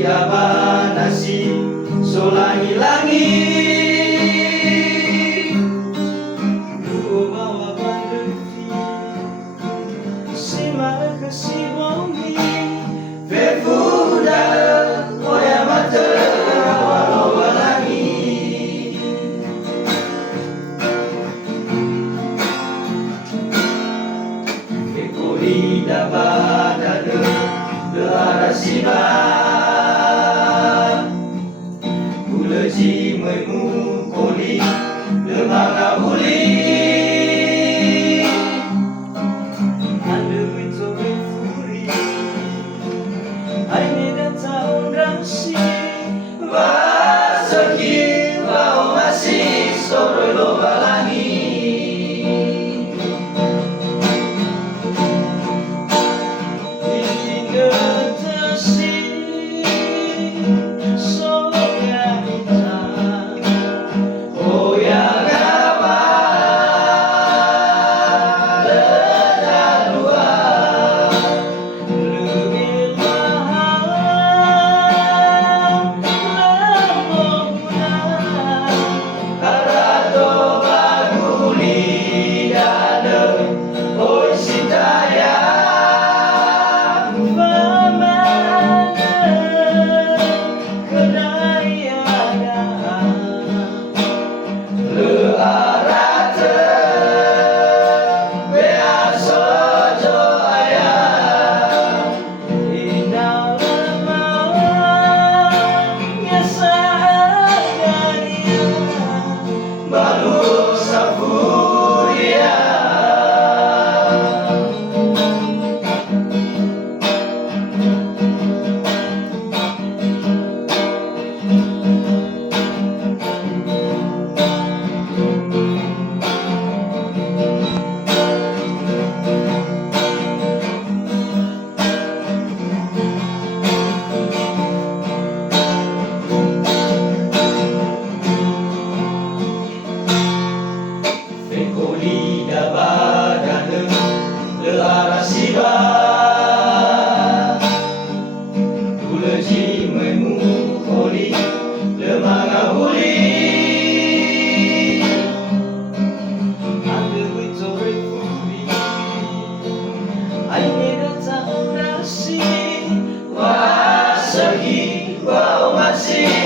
dabanasi so langi-langi bawa bandreti si maka si bongi fefuda oya mata walau balangi ekoli dabadada arasiba ji mới mu cô đi đưa mang áo huli anh đưa mình cho bên furi anh đi đến tahun ramsi và sakit mau masih sore lomba lagi arasiba ji mới mu kholi le mang áo huli anh đưa mình cho bên furi anh đi đến tahun ramsi wa sakit wa masih